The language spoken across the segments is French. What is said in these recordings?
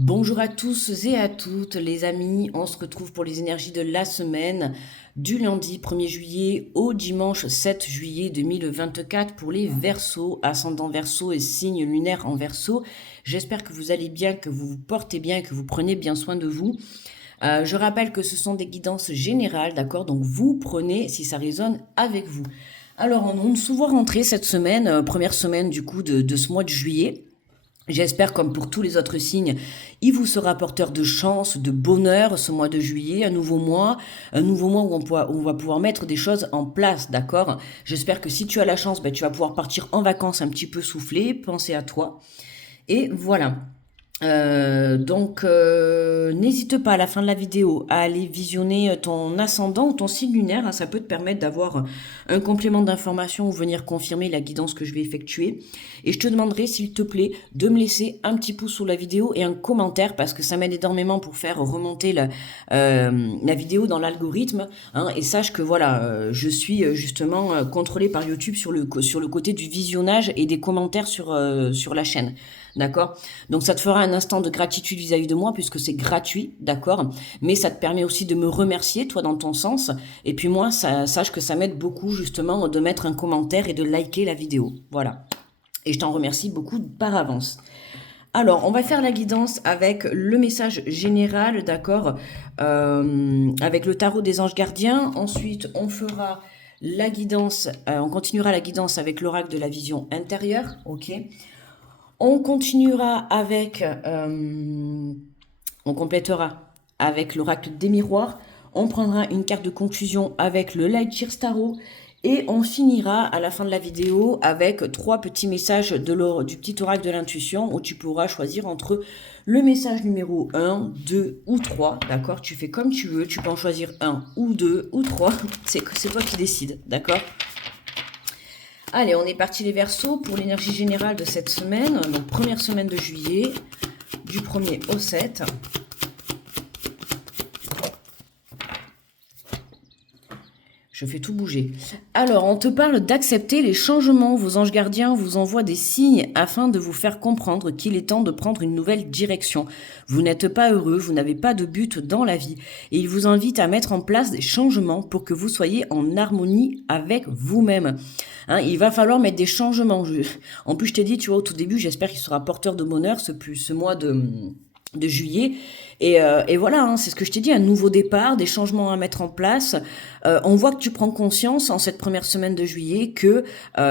Bonjour à tous et à toutes les amis, on se retrouve pour les énergies de la semaine du lundi 1er juillet au dimanche 7 juillet 2024 pour les Verseaux, ascendant Verseau et signe lunaire en Verseau. J'espère que vous allez bien, que vous vous portez bien, que vous prenez bien soin de vous. Je rappelle que ce sont des guidances générales, d'accord? Donc vous prenez si ça résonne avec vous. Alors on se voit rentrer cette semaine, première semaine du coup de ce mois de juillet. J'espère, comme pour tous les autres signes, il vous sera porteur de chance, de bonheur ce mois de juillet, un nouveau mois où on va pouvoir mettre des choses en place, d'accord? J'espère que si tu as la chance, ben, tu vas pouvoir partir en vacances un petit peu soufflé, penser à toi. Et voilà. N'hésite pas à la fin de la vidéo à aller visionner ton ascendant ou ton signe lunaire, hein, ça peut te permettre d'avoir un complément d'information ou venir confirmer la guidance que je vais effectuer. Et je te demanderai, s'il te plaît, de me laisser un petit pouce sous la vidéo et un commentaire parce que ça m'aide énormément pour faire remonter la vidéo dans l'algorithme. Hein, et sache que voilà, je suis justement contrôlée par YouTube sur le côté du visionnage et des commentaires sur la chaîne. D'accord? Donc ça te fera un instant de gratitude vis-à-vis de moi puisque c'est gratuit, d'accord? Mais ça te permet aussi de me remercier, toi dans ton sens. Et puis moi, sache que ça m'aide beaucoup justement de mettre un commentaire et de liker la vidéo. Voilà. Et je t'en remercie beaucoup par avance. Alors, on va faire la guidance avec le message général, d'accord? Avec le tarot des anges gardiens. Ensuite, on fera la guidance, on continuera la guidance avec l'oracle de la vision intérieure, ok? On continuera avec, on complétera avec l'oracle des miroirs. On prendra une carte de conclusion avec le Light Shears Tarot. Et on finira à la fin de la vidéo avec 3 petits messages du petit oracle de l'intuition où tu pourras choisir entre le message numéro 1, 2 ou 3. D'accord? Tu fais comme tu veux. Tu peux en choisir 1 ou 2 ou 3. C'est toi qui décides. D'accord? Allez, on est parti les Verseaux pour l'énergie générale de cette semaine. Donc, première semaine de juillet, du 1er au 7. Je fais tout bouger. Alors, on te parle d'accepter les changements. Vos anges gardiens vous envoient des signes afin de vous faire comprendre qu'il est temps de prendre une nouvelle direction. Vous n'êtes pas heureux, vous n'avez pas de but dans la vie. Et ils vous invitent à mettre en place des changements pour que vous soyez en harmonie avec vous-même. Hein, il va falloir mettre des changements. En plus, je t'ai dit, tu vois, au tout début, j'espère qu'il sera porteur de bonheur ce mois de juillet. Et voilà, hein, c'est ce que je t'ai dit, un nouveau départ, des changements à mettre en place. On voit que tu prends conscience en cette première semaine de juillet que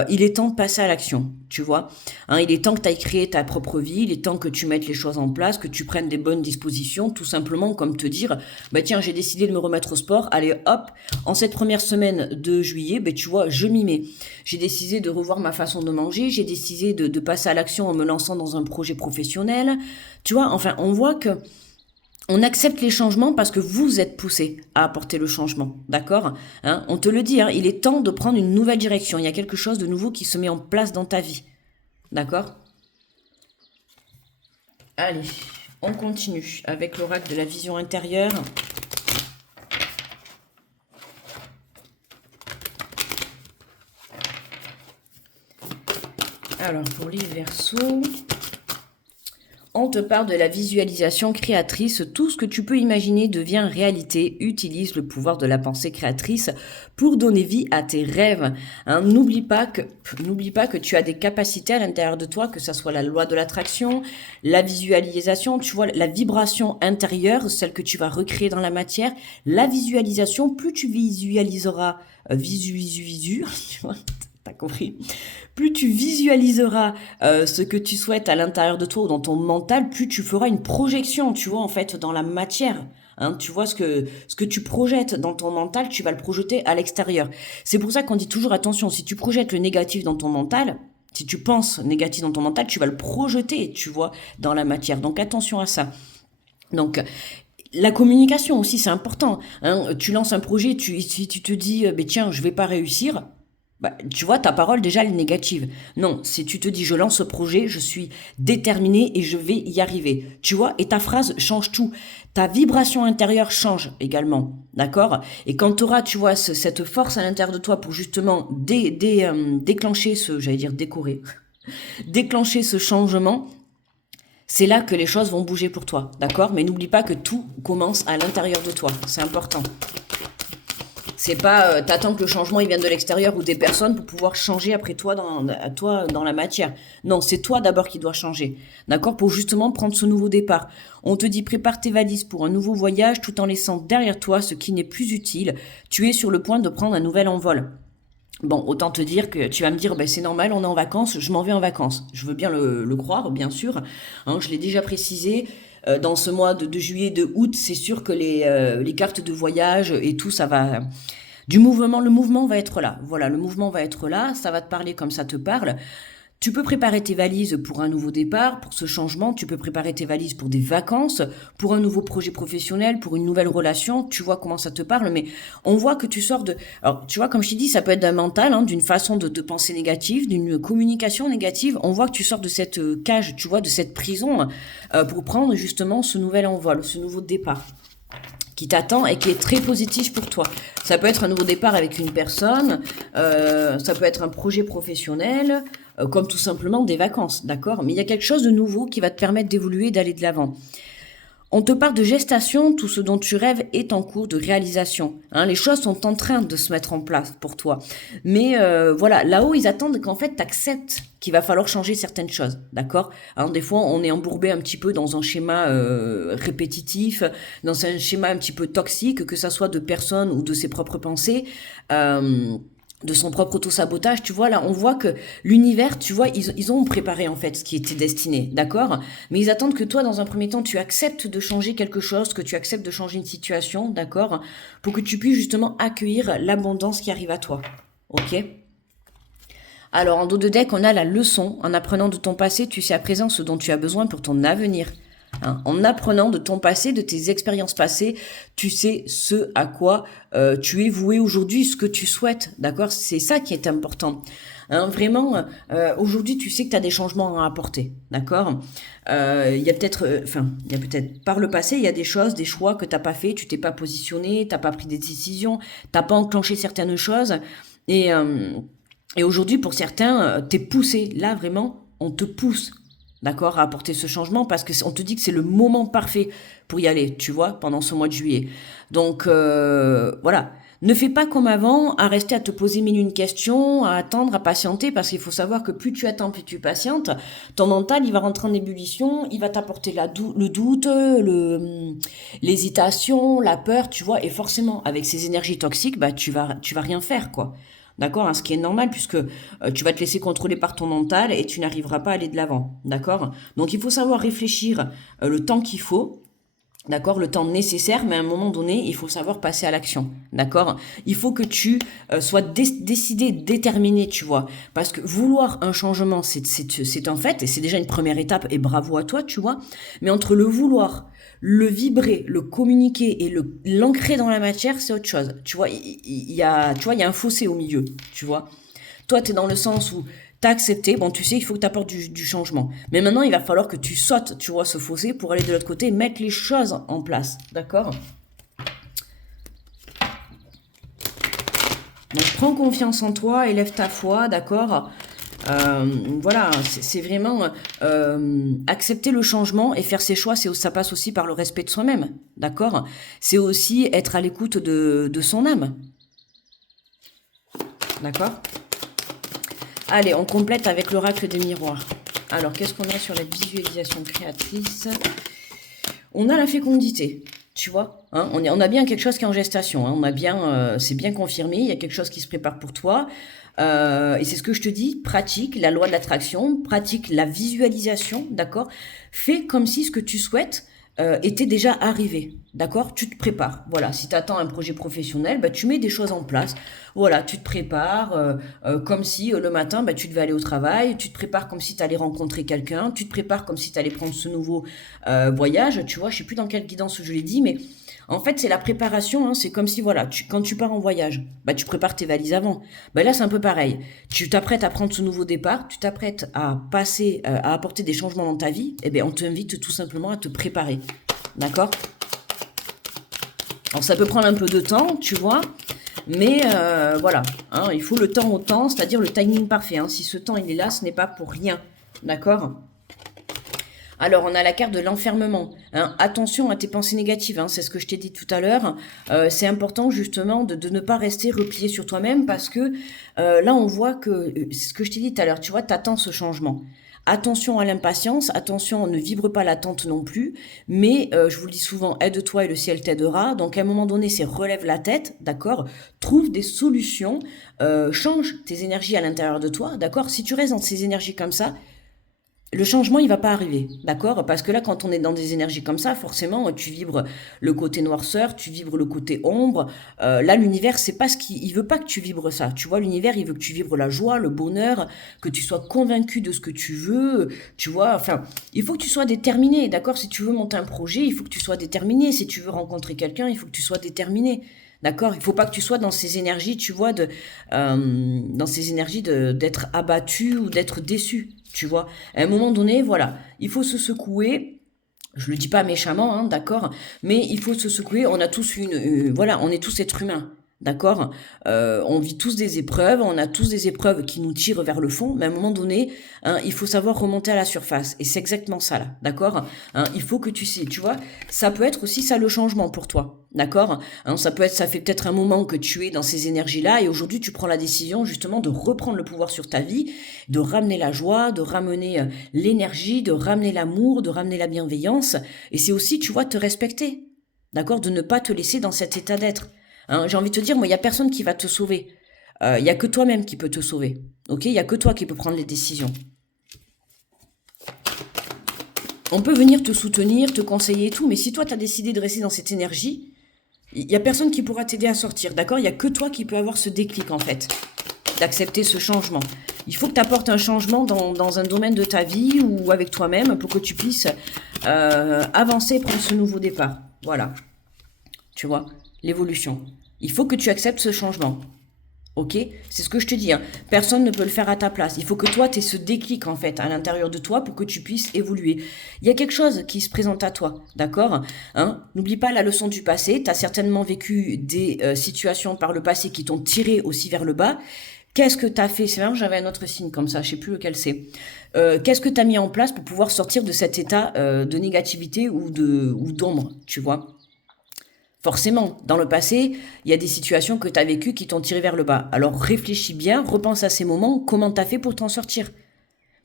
il est temps de passer à l'action, tu vois. Hein, il est temps que tu ailles créer ta propre vie, il est temps que tu mettes les choses en place, que tu prennes des bonnes dispositions, tout simplement comme te dire, bah tiens, j'ai décidé de me remettre au sport, allez hop, en cette première semaine de juillet, bah, tu vois, je m'y mets. J'ai décidé de revoir ma façon de manger, j'ai décidé de passer à l'action en me lançant dans un projet professionnel, tu vois, enfin, on voit que on accepte les changements parce que vous êtes poussé à apporter le changement, d'accord? Hein, on te le dit, hein, il est temps de prendre une nouvelle direction. Il y a quelque chose de nouveau qui se met en place dans ta vie, d'accord? Allez, on continue avec l'oracle de la vision intérieure. Alors, pour les Verseaux, on te parle de la visualisation créatrice. Tout ce que tu peux imaginer devient réalité. Utilise le pouvoir de la pensée créatrice pour donner vie à tes rêves. Hein, n'oublie pas que tu as des capacités à l'intérieur de toi, que ça soit la loi de l'attraction, la visualisation, tu vois, la vibration intérieure, celle que tu vas recréer dans la matière. La visualisation, plus tu visualiseras, tu vois, t'as compris. Plus tu visualiseras ce que tu souhaites à l'intérieur de toi ou dans ton mental, plus tu feras une projection, tu vois, en fait, dans la matière. Hein, tu vois, ce que tu projettes dans ton mental, tu vas le projeter à l'extérieur. C'est pour ça qu'on dit toujours, attention, si tu projettes le négatif dans ton mental, si tu penses négatif dans ton mental, tu vas le projeter, tu vois, dans la matière. Donc attention à ça. Donc, la communication aussi, c'est important. Hein. Tu lances un projet, si tu te dis, tiens, je vais pas réussir, bah, tu vois, ta parole déjà elle est négative. Non, si tu te dis je lance ce projet, je suis déterminé et je vais y arriver. Tu vois, et ta phrase change tout. Ta vibration intérieure change également, d'accord? Et quand tu auras, tu vois, cette force à l'intérieur de toi pour justement déclencher j'allais dire décorer, déclencher ce changement, c'est là que les choses vont bouger pour toi, d'accord? Mais n'oublie pas que tout commence à l'intérieur de toi, c'est important. C'est pas, t'attends que le changement il vienne de l'extérieur ou des personnes pour pouvoir changer après toi dans la matière. Non, c'est toi d'abord qui dois changer, d'accord? Pour justement prendre ce nouveau départ. On te dit prépare tes valises pour un nouveau voyage tout en laissant derrière toi ce qui n'est plus utile. Tu es sur le point de prendre un nouvel envol. Bon, autant te dire que tu vas me dire, ben, c'est normal, on est en vacances, je m'en vais en vacances. Je veux bien le croire, bien sûr. Hein, je l'ai déjà précisé. Dans ce mois de juillet, de août, c'est sûr que les cartes de voyage et tout, ça va... Du mouvement, le mouvement va être là. Voilà, le mouvement va être là, ça va te parler comme ça te parle. Tu peux préparer tes valises pour un nouveau départ, pour ce changement. Tu peux préparer tes valises pour des vacances, pour un nouveau projet professionnel, pour une nouvelle relation. Tu vois comment ça te parle, mais on voit que tu sors de... Alors, tu vois, comme je t'ai dit, ça peut être d'un mental, hein, d'une façon de penser négative, d'une communication négative. On voit que tu sors de cette cage, tu vois, de cette prison, pour prendre justement ce nouvel envol, ce nouveau départ qui t'attend et qui est très positif pour toi. Ça peut être un nouveau départ avec une personne, ça peut être un projet professionnel, comme tout simplement des vacances, d'accord? Mais il y a quelque chose de nouveau qui va te permettre d'évoluer, d'aller de l'avant. On te parle de gestation, tout ce dont tu rêves est en cours de réalisation. Hein, les choses sont en train de se mettre en place pour toi. Mais voilà, là-haut, ils attendent qu'en fait, tu acceptes qu'il va falloir changer certaines choses, d'accord? Hein, des fois, on est embourbé un petit peu dans un schéma répétitif, dans un schéma un petit peu toxique, que ça soit de personnes ou de ses propres pensées. De son propre auto-sabotage, tu vois, là, on voit que l'univers, tu vois, ils ont préparé, en fait, ce qui était destiné, d'accord? Mais ils attendent que toi, dans un premier temps, tu acceptes de changer quelque chose, que tu acceptes de changer une situation, d'accord? Pour que tu puisses, justement, accueillir l'abondance qui arrive à toi, ok? Alors, en dos de deck, on a la leçon. En apprenant de ton passé, tu sais à présent ce dont tu as besoin pour ton avenir. Hein, en apprenant de ton passé, de tes expériences passées, tu sais ce à quoi tu es voué aujourd'hui, ce que tu souhaites, d'accord? C'est ça qui est important. Hein, vraiment, aujourd'hui, tu sais que tu as des changements à apporter, d'accord? Il y a peut-être, il y a peut-être par le passé, il y a des choses, des choix que t'as pas fait, tu t'es pas positionné, t'as pas pris des décisions, t'as pas enclenché certaines choses, et et aujourd'hui, pour certains, t'es poussé. Là, vraiment, on te pousse, d'accord, à apporter ce changement parce que on te dit que c'est le moment parfait pour y aller, tu vois, pendant ce mois de juillet. Donc, voilà. Ne fais pas comme avant, à rester à te poser mille une questions, à attendre, à patienter, parce qu'il faut savoir que plus tu attends, plus tu patientes, ton mental, il va rentrer en ébullition, il va t'apporter le doute, l'hésitation, la peur, tu vois, et forcément, avec ces énergies toxiques, bah, tu vas rien faire, quoi. D'accord, hein, ce qui est normal puisque tu vas te laisser contrôler par ton mental et tu n'arriveras pas à aller de l'avant. D'accord? Donc il faut savoir réfléchir le temps qu'il faut. D'accord, le temps nécessaire, mais à un moment donné, il faut savoir passer à l'action. D'accord? Il faut que tu sois décidé, déterminé, tu vois. Parce que vouloir un changement, c'est un fait, et c'est déjà une première étape, et bravo à toi, tu vois. Mais entre le vouloir, le vibrer, le communiquer et l'ancrer dans la matière, c'est autre chose. Tu vois, tu vois, il y a un fossé au milieu, tu vois. Toi, tu es dans le sens où t'as accepté, bon, tu sais, il faut que tu apportes du changement. Mais maintenant, il va falloir que tu sautes, tu vois, ce fossé pour aller de l'autre côté et mettre les choses en place. D'accord? Donc, prends confiance en toi, élève ta foi, d'accord? Voilà, c'est vraiment accepter le changement et faire ses choix, ça passe aussi par le respect de soi-même, d'accord? C'est aussi être à l'écoute de son âme, d'accord? Allez, on complète avec l'oracle des miroirs. Alors, qu'est-ce qu'on a sur la visualisation créatrice? On a la fécondité, tu vois, hein, on a bien quelque chose qui est en gestation, hein, on a bien, c'est bien confirmé, il y a quelque chose qui se prépare pour toi, et c'est ce que je te dis, pratique la loi de l'attraction, pratique la visualisation, d'accord? Fais comme si ce que tu souhaites était déjà arrivé, d'accord? Tu te prépares, voilà, si tu attends un projet professionnel, bah, tu mets des choses en place, voilà, tu te prépares comme si le matin, bah, tu devais aller au travail, tu te prépares comme si tu allais rencontrer quelqu'un, tu te prépares comme si tu allais prendre ce nouveau voyage, tu vois, je sais plus dans quelle guidance je l'ai dit, mais en fait, c'est la préparation, hein, c'est comme si, voilà, quand tu pars en voyage, bah, tu prépares tes valises avant. Bah, là, c'est un peu pareil. Tu t'apprêtes à prendre ce nouveau départ, tu t'apprêtes à passer, à apporter des changements dans ta vie, et bien, on t'invite tout simplement à te préparer. D'accord? Alors, ça peut prendre un peu de temps, tu vois, mais voilà, hein, il faut le temps au temps, c'est-à-dire le timing parfait. Hein. Si ce temps, il est là, ce n'est pas pour rien. D'accord? Alors, on a la carte de l'enfermement. Hein. Attention à tes pensées négatives, hein, c'est ce que je t'ai dit tout à l'heure. C'est important justement de ne pas rester replié sur toi-même parce que là, on voit que, c'est ce que je t'ai dit tout à l'heure, tu vois, t'attends ce changement. Attention à l'impatience, attention, ne vibre pas l'attente non plus, mais je vous le dis souvent, aide-toi et le ciel t'aidera. Donc à un moment donné, c'est relève la tête, d'accord? Trouve des solutions, change tes énergies à l'intérieur de toi, d'accord? Si tu restes dans ces énergies comme ça, le changement, il va pas arriver, d'accord? Parce que là, quand on est dans des énergies comme ça, forcément, tu vibres le côté noirceur, tu vibres le côté ombre. Là, l'univers, c'est pas ce qu'il il veut pas que tu vibres ça. Tu vois, l'univers, il veut que tu vibres la joie, le bonheur, que tu sois convaincu de ce que tu veux. Tu vois, enfin, il faut que tu sois déterminé, d'accord? Si tu veux monter un projet, il faut que tu sois déterminé. Si tu veux rencontrer quelqu'un, il faut que tu sois déterminé. D'accord, il faut pas que tu sois dans ces énergies, tu vois, dans ces énergies d'être abattu ou d'être déçu, tu vois. À un moment donné, voilà, il faut se secouer. Je le dis pas méchamment, hein, d'accord, mais il faut se secouer. On a tous voilà, on est tous êtres humains, d'accord. On vit tous des épreuves, on a tous des épreuves qui nous tirent vers le fond, mais à un moment donné, hein, il faut savoir remonter à la surface. Et c'est exactement ça là, d'accord. Hein, il faut que tu sais, tu vois, ça peut être aussi ça le changement pour toi. D'accord, hein, ça peut être, ça fait peut-être un moment que tu es dans ces énergies-là et aujourd'hui tu prends la décision justement de reprendre le pouvoir sur ta vie, de ramener la joie, de ramener l'énergie, de ramener l'amour, de ramener la bienveillance. Et c'est aussi, tu vois, te respecter. D'accord, de ne pas te laisser dans cet état d'être. Hein, j'ai envie de te dire, moi, il y a personne qui va te sauver. Il y a que toi-même qui peut te sauver. Ok, il y a que toi qui peux prendre les décisions. On peut venir te soutenir, te conseiller et tout, mais si toi, tu as décidé de rester dans cette énergie, il y a personne qui pourra t'aider à sortir, d'accord? Il y a que toi qui peux avoir ce déclic, en fait, d'accepter ce changement. Il faut que tu apportes un changement dans un domaine de ta vie ou avec toi-même pour que tu puisses avancer et prendre ce nouveau départ. Voilà, tu vois, l'évolution. Il faut que tu acceptes ce changement. Ok, c'est ce que je te dis. Hein. Personne ne peut le faire à ta place. Il faut que toi, tu aies ce déclic en fait à l'intérieur de toi pour que tu puisses évoluer. Il y a quelque chose qui se présente à toi, d'accord, hein. N'oublie pas la leçon du passé. Tu as certainement vécu des situations par le passé qui t'ont tiré aussi vers le bas. Qu'est-ce que tu as fait? C'est vrai, j'avais un autre signe comme ça, je sais plus lequel c'est. Qu'est-ce que tu as mis en place pour pouvoir sortir de cet état de négativité ou d'ombre, tu vois? Forcément, dans le passé, il y a des situations que tu as vécues qui t'ont tiré vers le bas. Alors réfléchis bien, repense à ces moments, comment t'as fait pour t'en sortir?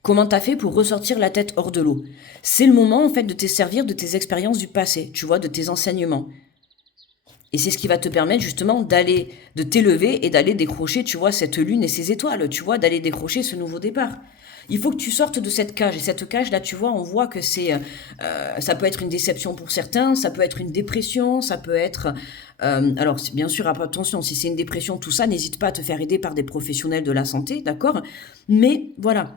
Comment t'as fait pour ressortir la tête hors de l'eau? C'est le moment en fait de te servir de tes expériences du passé, tu vois, de tes enseignements. Et c'est ce qui va te permettre justement d'aller, de t'élever et d'aller décrocher, tu vois, cette lune et ces étoiles, tu vois, d'aller décrocher ce nouveau départ. Il faut que tu sortes de cette cage. Et cette cage, là, tu vois, on voit que ça peut être une déception pour certains, ça peut être une dépression, ça peut être... alors, bien sûr, attention, si c'est une dépression, tout ça, n'hésite pas à te faire aider par des professionnels de la santé, d'accord? Mais voilà,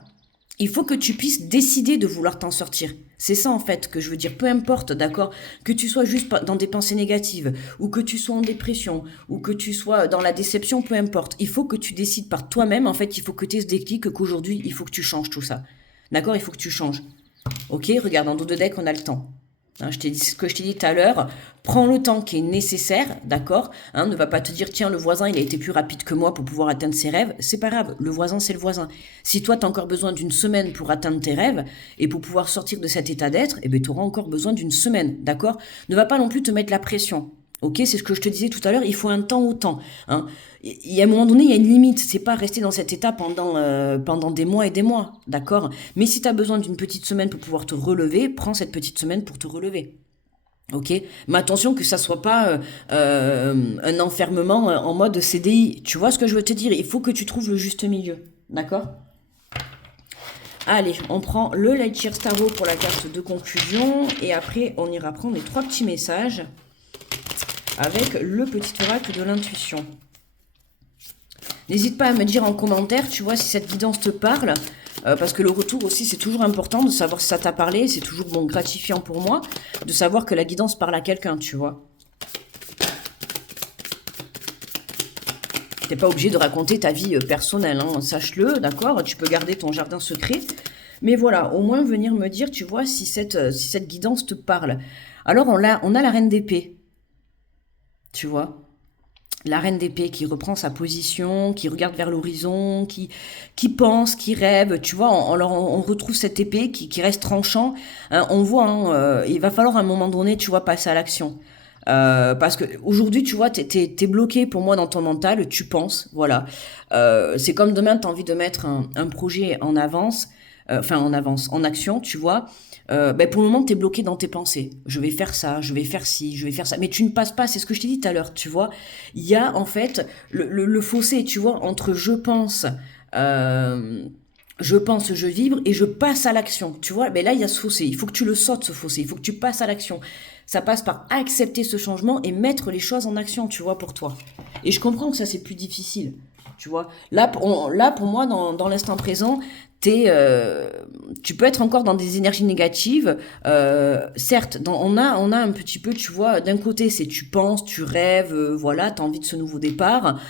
il faut que tu puisses décider de vouloir t'en sortir. C'est ça en fait que je veux dire, peu importe, d'accord, que tu sois juste dans des pensées négatives, ou que tu sois en dépression, ou que tu sois dans la déception, peu importe. Il faut que tu décides par toi-même, en fait, il faut que tu aies ce déclic qu'aujourd'hui, il faut que tu changes tout ça. D'accord, il faut que tu changes. Ok, regarde, en dos de deck, on a le temps. Hein, je t'ai dit ce que je t'ai dit tout à l'heure. Prends le temps qui est nécessaire, d'accord, hein, ne va pas te dire, tiens, le voisin, il a été plus rapide que moi pour pouvoir atteindre ses rêves. C'est pas grave, le voisin, c'est le voisin. Si toi, tu as encore besoin d'une semaine pour atteindre tes rêves et pour pouvoir sortir de cet état d'être, eh bien, tu auras encore besoin d'une semaine, d'accord. Ne va pas non plus te mettre la pression. Ok, c'est ce que je te disais tout à l'heure, il faut un temps au temps. Hein. Il y a un moment donné, il y a une limite. C'est pas rester dans cet état pendant des mois et des mois, d'accord. Mais si tu as besoin d'une petite semaine pour pouvoir te relever, prends cette petite semaine pour te relever. Ok, mais attention que ça soit pas un enfermement en mode CDI. Tu vois ce que je veux te dire? Il faut que tu trouves le juste milieu, d'accord? Allez, on prend le Light Year Tarot pour la carte de conclusion et après on ira prendre les 3 petits messages avec le petit oracle de l'intuition. N'hésite pas à me dire en commentaire, tu vois, si cette guidance te parle, parce que le retour aussi, c'est toujours important de savoir si ça t'a parlé, c'est toujours bon, gratifiant pour moi, de savoir que la guidance parle à quelqu'un, tu vois. T'es pas obligé de raconter ta vie personnelle, hein, sache-le, d'accord? Tu peux garder ton jardin secret, mais voilà, au moins venir me dire, tu vois, si cette guidance te parle. Alors, on a la reine d'épée, tu vois. La reine d'épée qui reprend sa position, qui regarde vers l'horizon, qui pense, qui rêve, tu vois, on retrouve cette épée qui reste tranchant. Hein, on voit, hein, il va falloir à un moment donné, tu vois, passer à l'action. Parce que aujourd'hui, tu vois, t'es bloqué pour moi dans ton mental, tu penses, voilà. C'est comme demain, t'as envie de mettre un projet en avance, en action, tu vois. Ben pour le moment, t'es bloqué dans tes pensées. Je vais faire ça, je vais faire ci, je vais faire ça. Mais tu ne passes pas, c'est ce que je t'ai dit tout à l'heure, tu vois. Il y a en fait le fossé, tu vois, entre euh, je pense, je vibre et je passe à l'action. Tu vois, mais là, il y a ce fossé. Il faut que tu le sautes, ce fossé. Il faut que tu passes à l'action. Ça passe par accepter ce changement et mettre les choses en action, tu vois, pour toi. Et je comprends que ça, c'est plus difficile. Tu vois, là pour moi, dans l'instant présent, tu peux être encore dans des énergies négatives. Certes, on a un petit peu, tu vois, d'un côté, c'est tu penses, tu rêves, voilà, t'as envie de ce nouveau départ.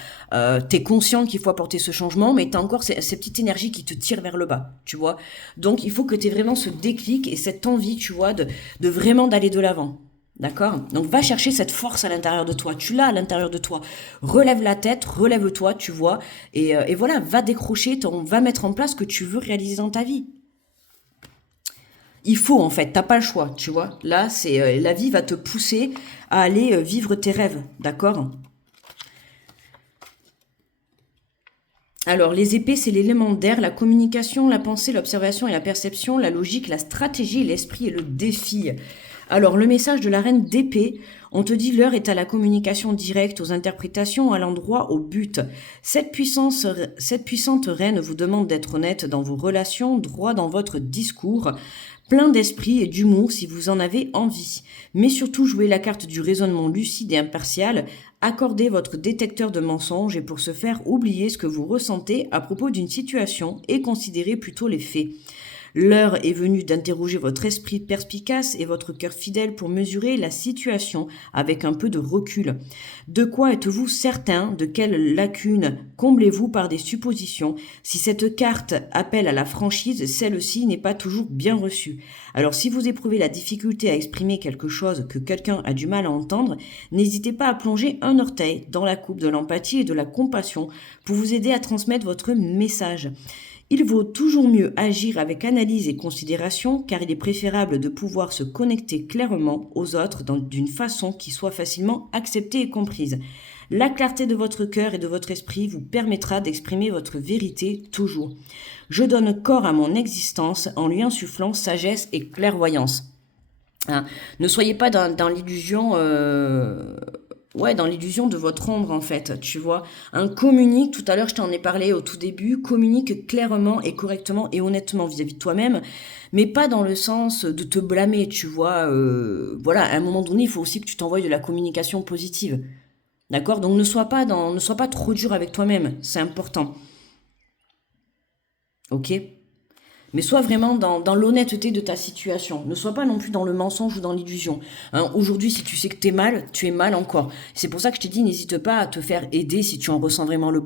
T'es conscient qu'il faut apporter ce changement, mais t'as encore ces petites énergies qui te tirent vers le bas, tu vois. Donc, il faut que t'aies vraiment ce déclic et cette envie, tu vois, de vraiment d'aller de l'avant. D'accord? Donc va chercher cette force à l'intérieur de toi. Tu l'as à l'intérieur de toi. Relève la tête, relève-toi, tu vois. Et voilà, va décrocher, va mettre en place ce que tu veux réaliser dans ta vie. Il faut en fait, t'as pas le choix, tu vois. Là, la vie va te pousser à aller vivre tes rêves, d'accord? Alors, les épées, c'est l'élément d'air, la communication, la pensée, l'observation et la perception, la logique, la stratégie, l'esprit et le défi. Alors, le message de la reine d'épée, on te dit l'heure est à la communication directe, aux interprétations, à l'endroit, au but. Cette puissante reine vous demande d'être honnête dans vos relations, droit dans votre discours, plein d'esprit et d'humour si vous en avez envie. Mais surtout, jouez la carte du raisonnement lucide et impartial, accordez votre détecteur de mensonges et pour ce faire, oubliez ce que vous ressentez à propos d'une situation et considérez plutôt les faits. L'heure est venue d'interroger votre esprit perspicace et votre cœur fidèle pour mesurer la situation avec un peu de recul. De quoi êtes-vous certain? De quelles lacunes comblez-vous par des suppositions? Si cette carte appelle à la franchise, celle-ci n'est pas toujours bien reçue. Alors si vous éprouvez la difficulté à exprimer quelque chose que quelqu'un a du mal à entendre, n'hésitez pas à plonger un orteil dans la coupe de l'empathie et de la compassion pour vous aider à transmettre votre message. Il vaut toujours mieux agir avec analyse et considération car il est préférable de pouvoir se connecter clairement aux autres d'une façon qui soit facilement acceptée et comprise. La clarté de votre cœur et de votre esprit vous permettra d'exprimer votre vérité toujours. Je donne corps à mon existence en lui insufflant sagesse et clairvoyance. Hein. Ne soyez pas dans l'illusion dans l'illusion de votre ombre en fait, tu vois. Communique, tout à l'heure je t'en ai parlé au tout début, communique clairement et correctement et honnêtement vis-à-vis de toi-même, mais pas dans le sens de te blâmer, tu vois. Voilà, à un moment donné, il faut aussi que tu t'envoies de la communication positive. D'accord? Donc ne sois pas trop dur avec toi-même, c'est important. OK? Mais sois vraiment dans l'honnêteté de ta situation. Ne sois pas non plus dans le mensonge ou dans l'illusion. Hein, aujourd'hui, si tu sais que t'es mal, tu es mal encore. C'est pour ça que je t'ai dit, n'hésite pas à te faire aider si tu en ressens vraiment le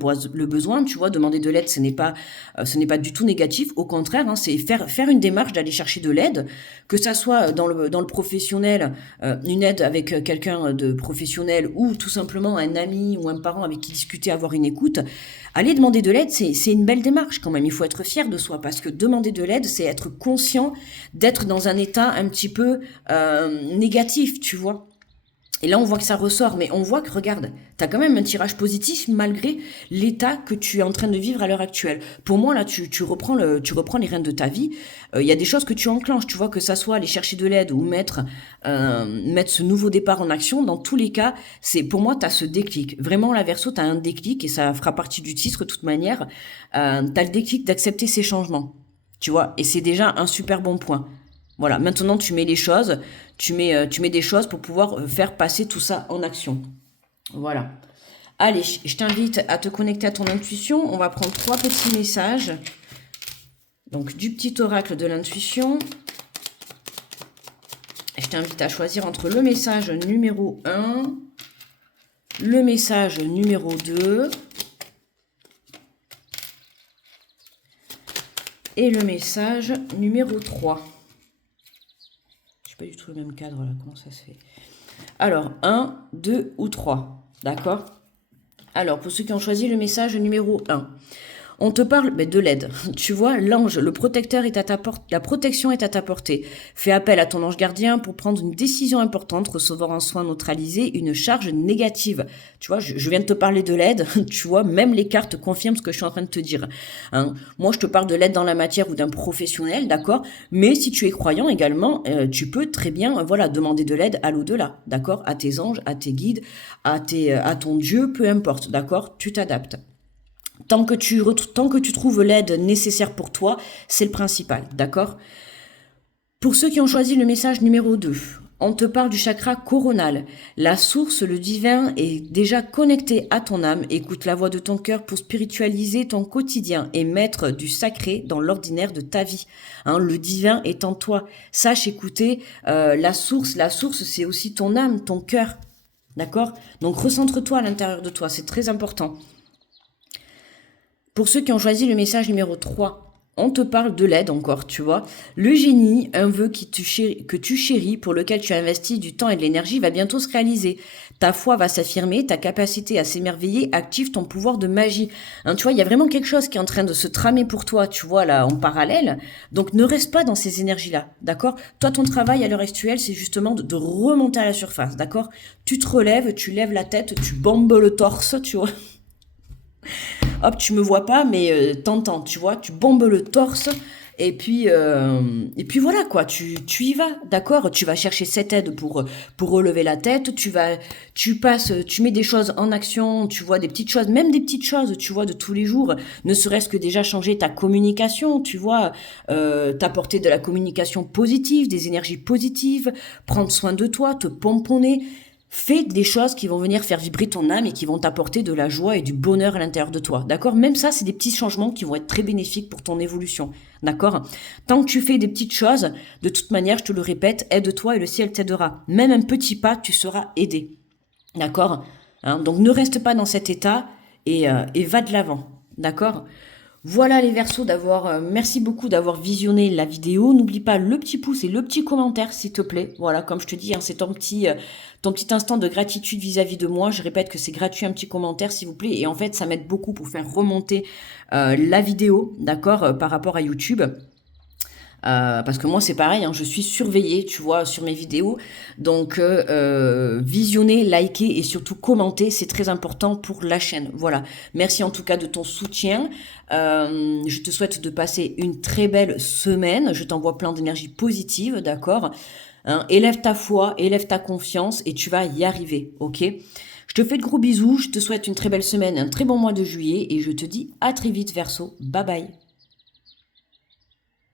besoin. Tu vois, demander de l'aide, ce n'est pas du tout négatif. Au contraire, hein, c'est faire une démarche d'aller chercher de l'aide, que ça soit dans le professionnel, une aide avec quelqu'un de professionnel ou tout simplement un ami ou un parent avec qui discuter, avoir une écoute. Aller demander de l'aide, c'est une belle démarche quand même. Il faut être fier de soi parce que demander de l'aide, c'est être conscient d'être dans un état un petit peu négatif, tu vois. Et là, on voit que ça ressort, mais on voit que, regarde, t'as quand même un tirage positif malgré l'état que tu es en train de vivre à l'heure actuelle. Pour moi, là, tu reprends les rênes de ta vie. Il y a des choses que tu enclenches, tu vois, que ça soit aller chercher de l'aide ou mettre ce nouveau départ en action. Dans tous les cas, pour moi, t'as ce déclic. Vraiment, la Verseau, t'as un déclic et ça fera partie du titre de toute manière. T'as le déclic d'accepter ces changements, tu vois, et c'est déjà un super bon point. Voilà, maintenant tu mets les choses, tu mets des choses pour pouvoir faire passer tout ça en action. Voilà. Allez, je t'invite à te connecter à ton intuition. On va prendre 3 petits messages. Donc, du petit oracle de l'intuition. Je t'invite à choisir entre le message numéro 1, le message numéro 2 et le message numéro 3. Pas du tout le même cadre là, comment ça se fait? Alors, 1, 2 ou 3, d'accord? Alors, pour ceux qui ont choisi le message numéro 1, on te parle de l'aide. Tu vois, l'ange, le protecteur est à ta portée, la protection est à ta portée. Fais appel à ton ange gardien pour prendre une décision importante, recevoir un soin neutralisé, une charge négative. Tu vois, je viens de te parler de l'aide. Tu vois, même les cartes confirment ce que je suis en train de te dire. Hein. Moi, je te parle de l'aide dans la matière ou d'un professionnel, d'accord? Mais si tu es croyant également, tu peux très bien, voilà, demander de l'aide à l'au-delà, d'accord? À tes anges, à tes guides, à ton Dieu, peu importe, d'accord? Tu t'adaptes. Tant que tu trouves l'aide nécessaire pour toi, c'est le principal, d'accord? Pour ceux qui ont choisi le message numéro 2, on te parle du chakra coronal. La source, le divin, est déjà connecté à ton âme. Écoute la voix de ton cœur pour spiritualiser ton quotidien et mettre du sacré dans l'ordinaire de ta vie. Hein, le divin est en toi. Sache écouter la source. La source, c'est aussi ton âme, ton cœur. D'accord? Donc recentre-toi à l'intérieur de toi, c'est très important. Pour ceux qui ont choisi le message numéro 3, on te parle de l'aide encore, tu vois. Le génie, un vœu que tu chéris, pour lequel tu as investi du temps et de l'énergie, va bientôt se réaliser. Ta foi va s'affirmer, ta capacité à s'émerveiller active ton pouvoir de magie. Hein, tu vois, il y a vraiment quelque chose qui est en train de se tramer pour toi, tu vois, là, en parallèle. Donc ne reste pas dans ces énergies-là, d'accord? Toi, ton travail à l'heure actuelle, c'est justement de remonter à la surface, d'accord? Tu te relèves, tu lèves la tête, tu bombes le torse, tu vois. Hop, tu me vois pas, mais t'entends, tu vois, tu bombes le torse, et puis voilà quoi, tu y vas, d'accord, tu vas chercher cette aide pour relever la tête, tu mets des choses en action, tu vois, des petites choses, même des petites choses, tu vois, de tous les jours, ne serait-ce que déjà changer ta communication, tu vois, t'apporter de la communication positive, des énergies positives, prendre soin de toi, te pomponner. Fais des choses qui vont venir faire vibrer ton âme et qui vont t'apporter de la joie et du bonheur à l'intérieur de toi. D'accord? Même ça, c'est des petits changements qui vont être très bénéfiques pour ton évolution. D'accord? Tant que tu fais des petites choses, de toute manière, je te le répète, aide-toi et le ciel t'aidera. Même un petit pas, tu seras aidé. D'accord? Hein, donc ne reste pas dans cet état et va de l'avant. D'accord? Voilà les Verseaux merci beaucoup d'avoir visionné la vidéo. N'oublie pas le petit pouce et le petit commentaire s'il te plaît. Voilà, comme je te dis, hein, c'est ton petit instant de gratitude vis-à-vis de moi. Je répète que c'est gratuit, un petit commentaire s'il vous plaît. Et en fait, ça m'aide beaucoup pour faire remonter la vidéo, d'accord, par rapport à YouTube. Parce que moi c'est pareil, hein, je suis surveillée, tu vois, sur mes vidéos. Donc visionner, liker et surtout commenter, c'est très important pour la chaîne. Voilà. Merci en tout cas de ton soutien. Je te souhaite de passer une très belle semaine. Je t'envoie plein d'énergie positive, d'accord? Hein, élève ta foi, élève ta confiance et tu vas y arriver, ok? Je te fais de gros bisous, je te souhaite une très belle semaine, un très bon mois de juillet et je te dis à très vite Verseau. Bye bye.